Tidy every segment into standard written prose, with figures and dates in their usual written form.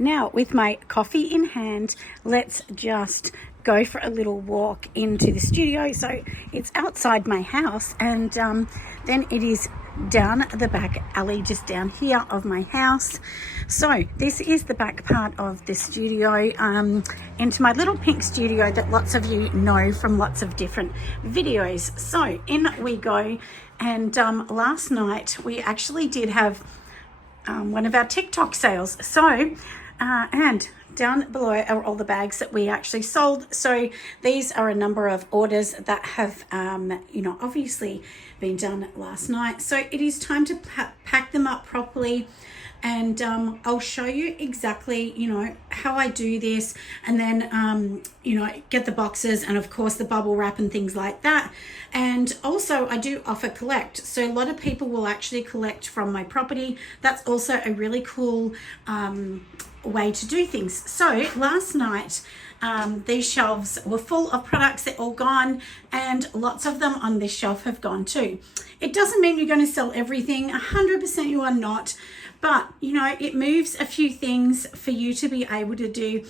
Now, with my coffee in hand, let's just go for a little walk into the studio. So it's outside my house, and then it is down the back alley just down here of my house. So this is the back part of the studio, into my little pink studio that lots of you know from lots of different videos. So in we go, and last night we actually did have one of our TikTok sales. So and down below are all the bags that we actually sold. So these are a number of orders that have, obviously been done last night. So it is time to pack them up properly. And I'll show you exactly, how I do this, and then, get the boxes and of course the bubble wrap and things like that. And also I do offer collect. So a lot of people will actually collect from my property. That's also a really cool way to do things. So last night, these shelves were full of products. They're all gone, and lots of them on this shelf have gone too. It doesn't mean you're going to sell everything. 100% you are not. But, it moves a few things for you to be able to do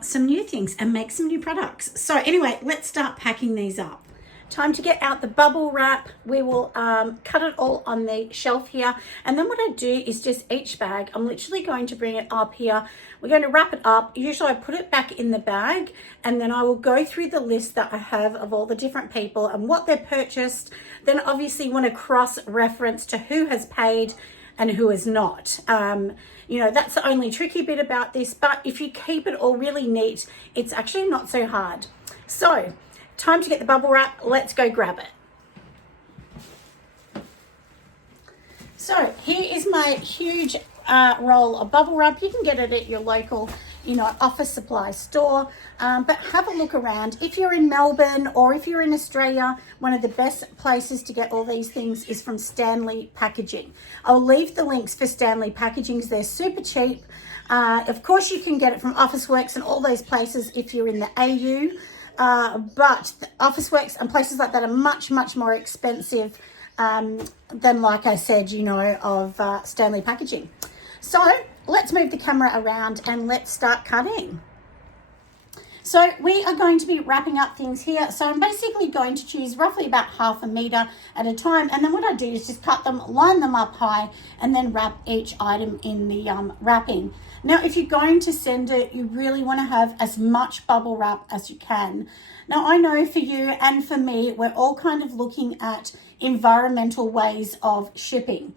some new things and make some new products. So anyway, let's start packing these up. Time to get out the bubble wrap. We will cut it all on the shelf here. And then what I do is just each bag, I'm literally going to bring it up here. We're going to wrap it up. Usually I put it back in the bag, and then I will go through the list that I have of all the different people and what they've purchased. Then obviously want to cross-reference to who has paid and who is not. That's the only tricky bit about this, but if you keep it all really neat, it's actually not so hard. So, time to get the bubble wrap. Let's go grab it. So, here is my huge roll of bubble wrap. You can get it at your local office supply store, but have a look around. If you're in Melbourne or if you're in Australia, one of the best places to get all these things is from Stanley Packaging. I'll leave the links for Stanley Packaging. They're super cheap. Of course, you can get it from Officeworks and all those places if you're in the AU, but Officeworks and places like that are much, much more expensive than, like I said, of Stanley Packaging. So let's move the camera around and let's start cutting. So we are going to be wrapping up things here. So I'm basically going to choose roughly about 1/2 meter at a time. And then what I do is just cut them, line them up high, and then wrap each item in the wrapping. Now, if you're going to send it, you really want to have as much bubble wrap as you can. Now, I know for you and for me, we're all kind of looking at environmental ways of shipping.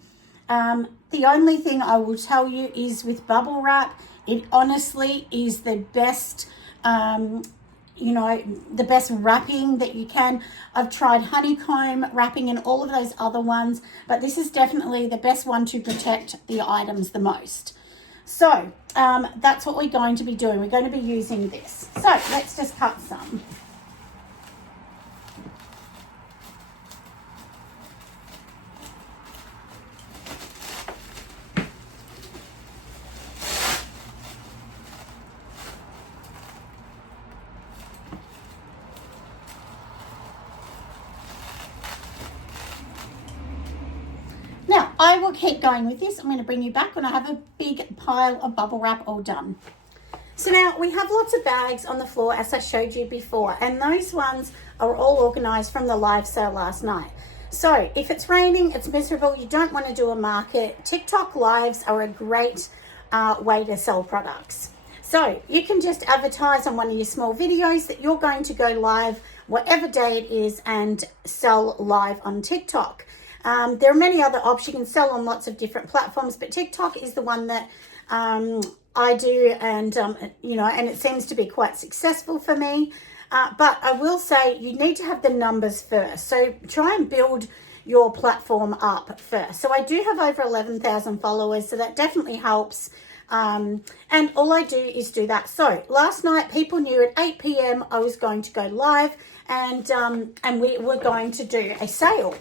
The only thing I will tell you is with bubble wrap, it honestly is the best, the best wrapping that you can. I've tried honeycomb wrapping and all of those other ones, but this is definitely the best one to protect the items the most. So that's what we're going to be doing. We're going to be using this. So let's just cut some. Now, I will keep going with this. I'm going to bring you back when I have a big pile of bubble wrap all done. So now we have lots of bags on the floor, as I showed you before, and those ones are all organized from the live sale last night. So if it's raining, it's miserable, you don't want to do a market, TikTok lives are a great way to sell products. So you can just advertise on one of your small videos that you're going to go live whatever day it is and sell live on TikTok. There are many other options. You can sell on lots of different platforms, but TikTok is the one that I do, and and it seems to be quite successful for me. But I will say you need to have the numbers first. So try and build your platform up first. So I do have over 11,000 followers, so that definitely helps. And all I do is do that. So last night, people knew at 8 p.m. I was going to go live, and we were going to do a sale.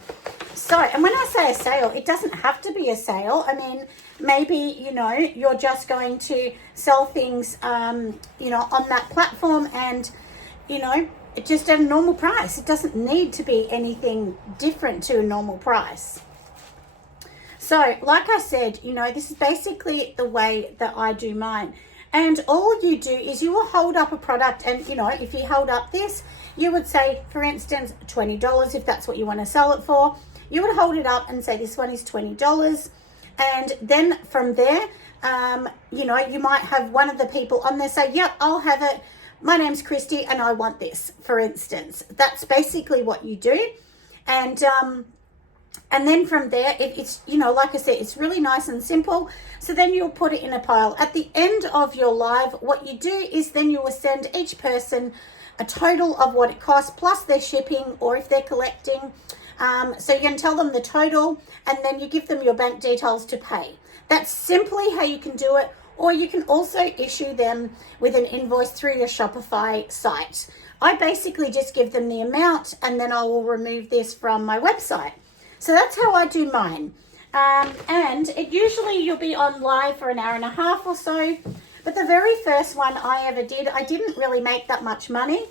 So, and when I say a sale, it doesn't have to be a sale. I mean, maybe, you're just going to sell things, on that platform and, just at a normal price. It doesn't need to be anything different to a normal price. So, like I said, this is basically the way that I do mine. And all you do is you will hold up a product, and you know, if you held up this, you would say, for instance, $20 if that's what you want to sell it for. You would hold it up and say this one is $20. And then from there, you know, you might have one of the people on there say, yep, I'll have it. My name's Christy and I want this, for instance. That's basically what you do. And then from there, it's, you know, like I said, it's really nice and simple. So then you'll put it in a pile. At the end of your live, what you do is then you will send each person a total of what it costs, plus their shipping, or if they're collecting. So you can tell them the total, and then you give them your bank details to pay. That's simply how you can do it. Or you can also issue them with an invoice through your Shopify site. I basically just give them the amount, and then I will remove this from my website. So that's how I do mine. And it usually you'll be on live for an hour and a half or so. But the very first one I ever did, I didn't really make that much money,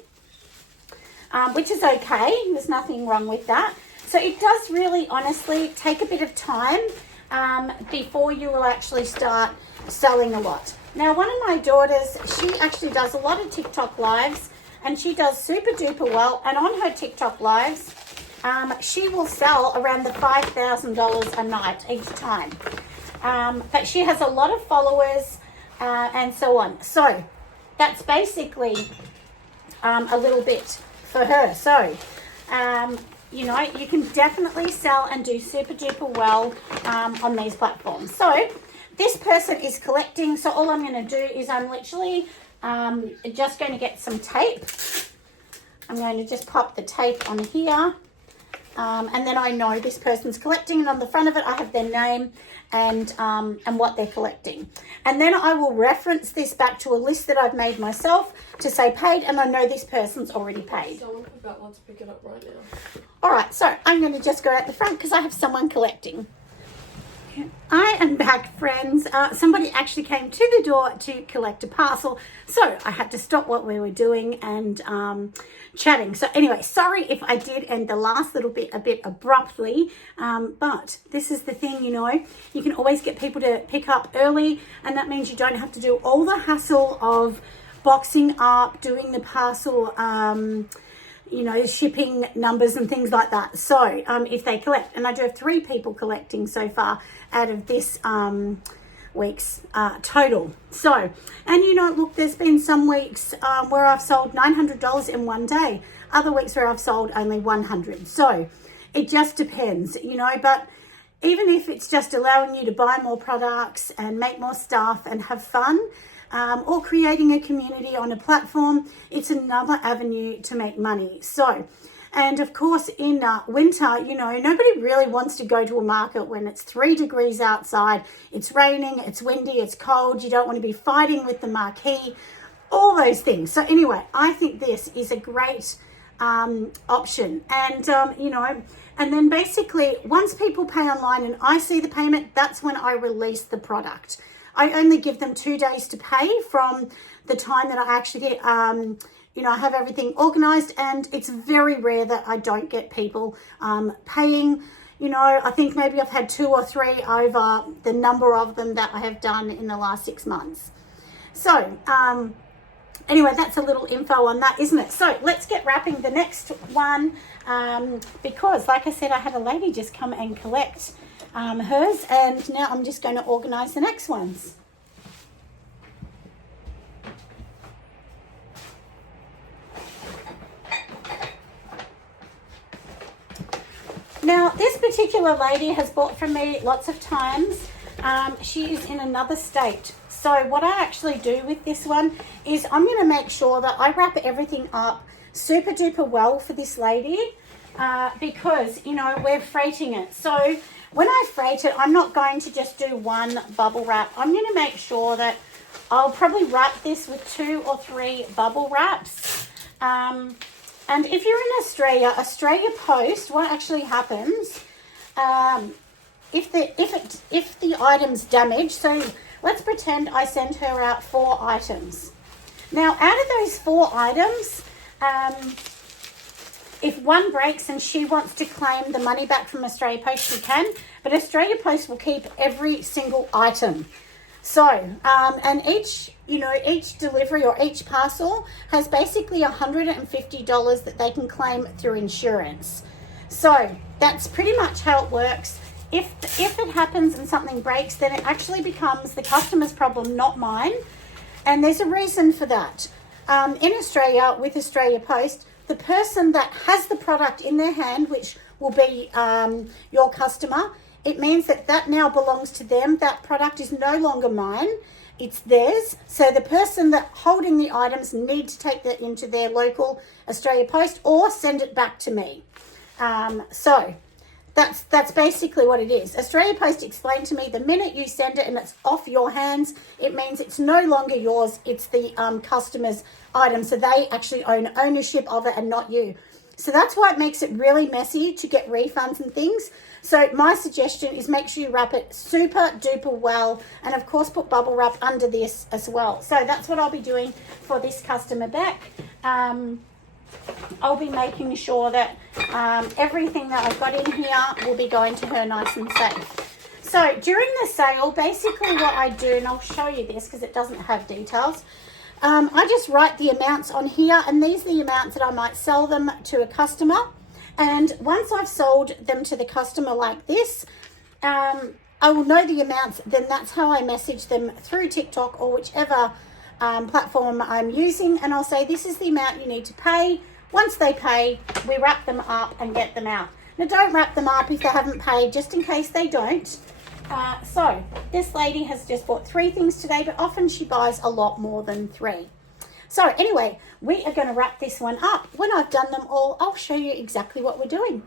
which is okay. There's nothing wrong with that. So it does really honestly take a bit of time before you will actually start selling a lot. Now, one of my daughters, she actually does a lot of TikTok lives, and she does super duper well. And on her TikTok lives, she will sell around the $5,000 a night each time. But she has a lot of followers and so on. So that's basically a little bit for her. So, you know, you can definitely sell and do super duper well on these platforms. So this person is collecting. So all I'm going to do is I'm literally just going to get some tape. I'm going to just pop the tape on here. And then I know this person's collecting, and on the front of it I have their name and what they're collecting. And then I will reference this back to a list that I've made myself to say paid, and I know this person's already paid. Someone about wants to pick it up right now. All right, so I'm going to just go out the front because I have someone collecting. I am back, friends. Somebody actually came to the door to collect a parcel, so I had to stop what we were doing and chatting. So anyway, sorry if I did end the last little bit a bit abruptly, but this is the thing, you know, you can always get people to pick up early, and that means you don't have to do all the hassle of boxing up, doing the parcel, you know, shipping numbers and things like that. So if they collect, and I do have 3 people collecting so far out of this week's total. So, and you know, look, there's been some weeks where I've sold $900 in one day, other weeks where I've sold only $100. So it just depends, you know, but even if it's just allowing you to buy more products and make more stuff and have fun, or creating a community on a platform, it's another avenue to make money. So, and of course in winter, you know, nobody really wants to go to a market when it's 3 degrees outside, it's raining, it's windy, it's cold, you don't want to be fighting with the marquee, all those things. So anyway, I think this is a great option. And, you know, and then basically once people pay online and I see the payment, that's when I release the product. I only give them 2 days to pay from the time that I actually get, you know, I have everything organized, and it's very rare that I don't get people paying. You know, I think maybe I've had 2 or 3 over the number of them that I have done in the last 6 months. So, anyway, that's a little info on that, isn't it? So let's get wrapping the next one, because like I said, I had a lady just come and collect hers, and now I'm just going to organize the next ones. Now, this particular lady has bought from me lots of times. She is in another state. So what I actually do with this one is I'm going to make sure that I wrap everything up super duper well for this lady, because, you know, we're freighting it. So when I freight it, I'm not going to just do one bubble wrap. I'm going to make sure that I'll probably wrap this with 2 or 3 bubble wraps. And if you're in Australia Post, what actually happens, if the item's damaged, so let's pretend I send her out 4 items. Now, out of those 4 items, if one breaks and she wants to claim the money back from Australia Post, she can, but Australia Post will keep every single item. So, and each you know, each delivery or each parcel has basically $150 that they can claim through insurance. So that's pretty much how it works. If it happens and something breaks, then it actually becomes the customer's problem, not mine. And there's a reason for that. In Australia, with Australia Post, the person that has the product in their hand, which will be your customer, it means that that now belongs to them. That product is no longer mine. It's theirs. So the person that holding the items need to take that into their local Australia Post or send it back to me. So that's basically what it is. Australia Post explained to me the minute you send it and it's off your hands, it means it's no longer yours. It's the customer's item. So they actually own ownership of it and not you. So that's why it makes it really messy to get refunds and things. So my suggestion is make sure you wrap it super duper well, and of course put bubble wrap under this as well. So that's what I'll be doing for this customer back. I'll be making sure that everything that I've got in here will be going to her nice and safe. So during the sale, basically what I do, and I'll show you this because it doesn't have details, I just write the amounts on here, and these are the amounts that I might sell them to a customer. And once I've sold them to the customer like this, I will know the amounts. Then that's how I message them through TikTok or whichever platform I'm using, and I'll say this is the amount you need to pay. Once they pay, we wrap them up and get them out. Now don't wrap them up if they haven't paid, just in case they don't. So this lady has just bought 3 things today, but often she buys a lot more than 3. So anyway, we are going to wrap this one up. When I've done them all, I'll show you exactly what we're doing.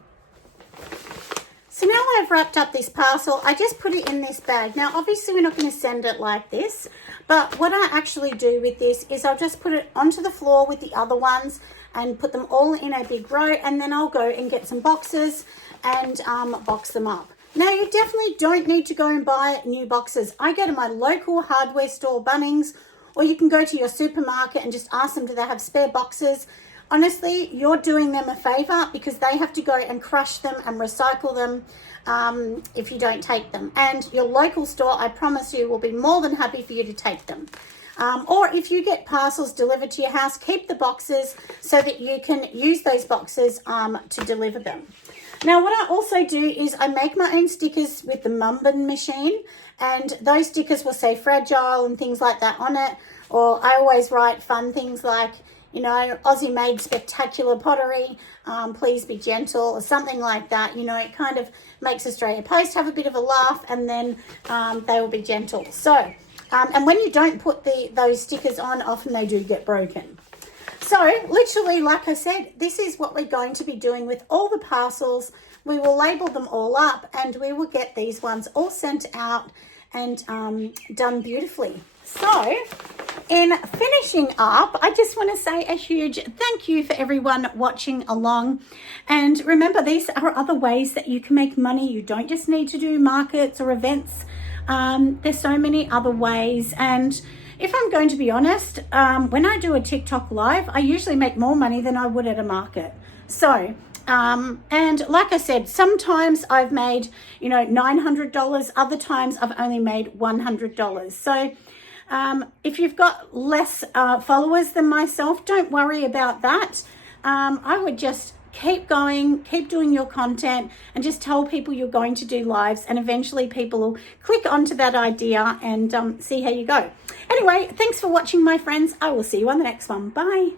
So now I've wrapped up this parcel, I just put it in this bag. Now obviously we're not going to send it like this, but what I actually do with this is I'll just put it onto the floor with the other ones and put them all in a big row, and then I'll go and get some boxes and box them up. Now you definitely don't need to go and buy new boxes. I go to my local hardware store, Bunnings, or you can go to your supermarket and just ask them, do they have spare boxes? Honestly, you're doing them a favor because they have to go and crush them and recycle them if you don't take them. And your local store, I promise you, will be more than happy for you to take them. Or if you get parcels delivered to your house, keep the boxes so that you can use those boxes to deliver them. Now, what I also do is I make my own stickers with the Mumbin machine, and those stickers will say fragile and things like that on it. Or I always write fun things like, you know, Aussie made spectacular pottery, please be gentle, or something like that. You know, it kind of makes Australia Post have a bit of a laugh, and then they will be gentle. So, and when you don't put those stickers on, often they do get broken. So literally, like I said, this is what we're going to be doing with all the parcels. We will label them all up, and we will get these ones all sent out and done beautifully. So in finishing up, I just want to say a huge thank you for everyone watching along. And remember, these are other ways that you can make money. You don't just need to do markets or events. There's so many other ways. And if I'm going to be honest, when I do a TikTok live, I usually make more money than I would at a market. So, and like I said, sometimes I've made, you know, $900. Other times I've only made $100. So, if you've got less followers than myself, don't worry about that. I would just keep going, keep doing your content, and just tell people you're going to do lives, and eventually people will click onto that idea and see how you go. Anyway, thanks for watching, my friends. I will see you on the next one. Bye.